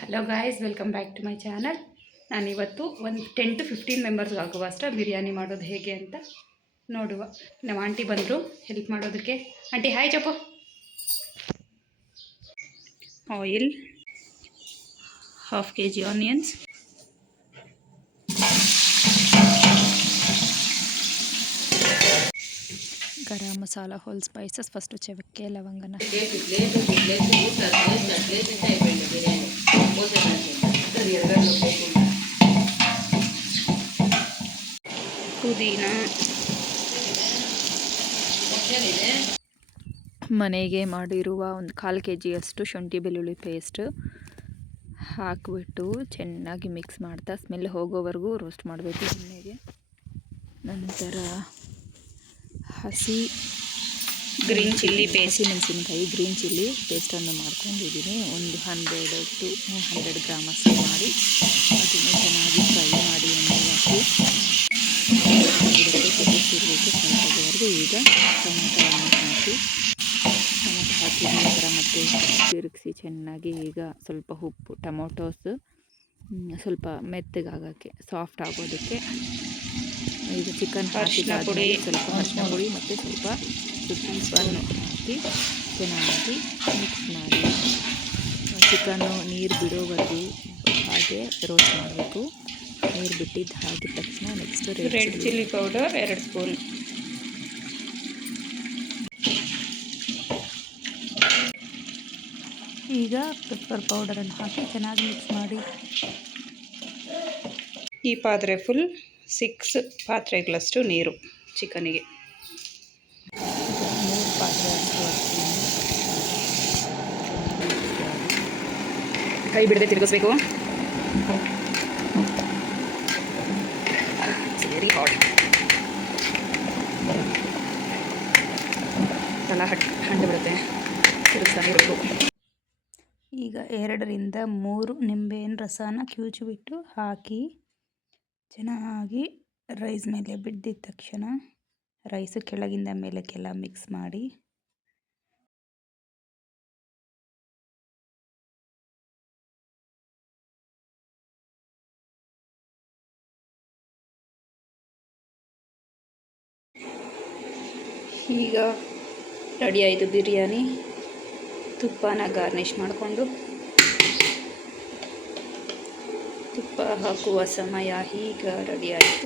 Hello guys, welcome back to my channel. ನಾನಿವತ್ತು ಒಂದು 10 to 15 ಮೆಂಬರ್ಸ್ಗೆ ಆಗುವಷ್ಟು ಬಿರಿಯಾನಿ ಮಾಡೋದು ಹೇಗೆ ಅಂತ ನೋಡುವ. ನಮ್ಮ ಆಂಟಿ ಬಂದರು ಹೆಲ್ಪ್ ಮಾಡೋದಕ್ಕೆ. ಆಂಟಿ ಹಾಯ್ ಚಪ್ಪು. Oil, half kg onions, garam masala, whole spices. First ಚಕ್ಕೆ ಲವಂಗನ ಪುದೀನ, ಮನೆಗೆ ಮಾಡಿರುವ ಒಂದು 1/4 kg ಶುಂಠಿ ಬೆಳ್ಳುಳ್ಳಿ ಪೇಸ್ಟ್ ಹಾಕಿಬಿಟ್ಟು ಚೆನ್ನಾಗಿ ಮಿಕ್ಸ್ ಮಾಡ್ತಾ ಸ್ಮೆಲ್ ಹೋಗೋವರೆಗೂ ರೋಸ್ಟ್ ಮಾಡಬೇಕು ಎಣ್ಣೆಗೆ. ನಂತರ ಹಸಿ ಗ್ರೀನ್ ಚಿಲ್ಲಿ ಪೇಸ್ಟ್, ಮೆಣಸಿನಕಾಯಿ ಗ್ರೀನ್ ಚಿಲ್ಲಿ ಪೇಸ್ಟನ್ನು ಮಾಡ್ಕೊಂಡಿದ್ದೀನಿ. ಒಂದು 100 to 100 ಗ್ರಾಮ್ ಅಷ್ಟು ಮಾಡಿ ಅದನ್ನು ಚೆನ್ನಾಗಿ ಫ್ರೈ ಮಾಡಿ ಎಣ್ಣೆಗೆ ಹಾಕಿ ಸ್ವಲ್ಪವರೆಗೂ. ಈಗ ಟೊಮೆಟೊವನ್ನು ಹಾಕಿ ಹಾಕಿದ ನಂತರ ಮತ್ತೆ ತಿರುಗಿಸಿ ಚೆನ್ನಾಗಿ. ಈಗ ಸ್ವಲ್ಪ ಉಪ್ಪು, ಟೊಮೊಟೊಸ್ ಸ್ವಲ್ಪ ಮೆತ್ತಗಾಗೋಕ್ಕೆ, ಸಾಫ್ಟ್ ಆಗೋದಕ್ಕೆ. ಈಗ ಚಿಕನ್ ಹಾಕಿದಾದ್ಮೇಲೆ ಸ್ವಲ್ಪ ಅರಿಶಿನ ಪುಡಿ ಮತ್ತು ಸ್ವಲ್ಪ ಉಪ್ಪನ್ನು ಹಾಕಿ ಚೆನ್ನಾಗಿ ಮಿಕ್ಸ್ ಮಾಡಿ ಚಿಕನ್ನು ನೀರು ಬಿಡೋವರೆಗೂ ಹಾಗೆ ರೋಸ್ಟ್ ಮಾಡಬೇಕು. ನೀರು ಬಿಟ್ಟಿದ್ದು ಹಾಕಿದ ತಕ್ಷಣ next red chilli powder 2 spoon, ಈಗ ಪೆಪ್ಪರ್ ಪೌಡರನ್ನು ಹಾಕಿ ಚೆನ್ನಾಗಿ ಮಿಕ್ಸ್ ಮಾಡಿ. ಈ ಪಾತ್ರೆ ಫುಲ್ 6 ಪಾತ್ರೆಗಳಷ್ಟು ನೀರು ಚಿಕನಿಗೆ. 3 ಪಾತ್ರೆ ಕೈ ಬಿಡದೆ ತಿರುಗಿಸ್ಬೇಕು. Very hot. ತಲ ಹಂಡು ಬಿಡುತ್ತೆ, ತಿರುಗಿಸ್ತಾನೆ ಇರಬೇಕು. ಈಗ 2 ರಿಂದ 3 ನಿಂಬೆಹಣ್ಣು ರಸನ ಕಿವುಚಿಬಿಟ್ಟು ಹಾಕಿ ಚೆನ್ನಾಗಿ ರೈಸ್ ಮೇಲೆ ಬಿದ್ದಿದ ತಕ್ಷಣ ರೈಸು ಕೆಳಗಿಂದ ಮೇಲಕ್ಕೆಲ್ಲ ಮಿಕ್ಸ್ ಮಾಡಿ ಈಗ ರೆಡಿ ಆಯಿತು ಬಿರಿಯಾನಿ. ತುಪ್ಪನ ಗಾರ್ನಿಷ್ ಮಾಡಿಕೊಂಡು ತುಪ್ಪ ಹಾಕುವ ಸಮಯ ಈಗ ರೆಡಿ ಆಯಿತು.